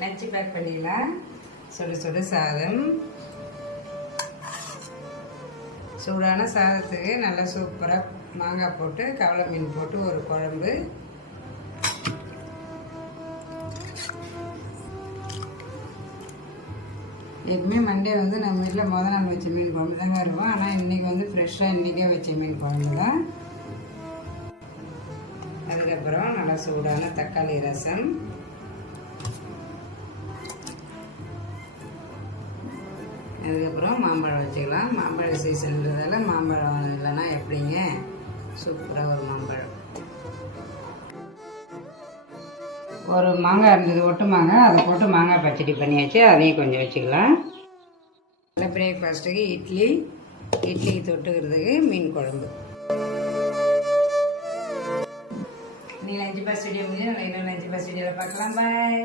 Lunch back பண்ணிடலாம். சுடு சுடு சாதம். சூடான சாதத்துக்கு நல்லா சூப்பராக மாங்காய் போட்டு கவலை மீன் போட்டு ஒரு குழம்பு. எப்பவுமே மண்டே வந்து நம்ம வீட்டில் முதல் நாள் வச்ச மீன் குழம்பு தாங்க இருக்கும். ஆனால் இன்றைக்கி வந்து ஃப்ரெஷ்ஷாக இன்றைக்கே வச்ச மீன் குழம்பு தான். அதுக்கப்புறம் நல்லா சூடான தக்காளி ரசம். அதுக்கப்புறம் மாம்பழம் வச்சுக்கலாம். மாம்பழ சீசன்றதால மாம்பழம் இல்லைன்னா எப்படிங்க, சூப்பராக ஒரு மாம்பழம். ஒரு மாங்காய் இருந்தது, ஒட்டு மாங்காய், அதை போட்டு மாங்காய் பச்சடி பண்ணியாச்சு. அதையும் கொஞ்சம் வச்சுக்கலாம். நல்ல பிரேக்ஃபாஸ்ட்டுக்கு இட்லிக்கு தொட்டுக்கிறதுக்கு மீன் குழம்பு. நீ லஞ்சு பாஸ் வீடியோ முடிஞ்சு இன்னும் லஞ்சு பாஸ் வீடியோவில் பார்க்கலாம். பாய்.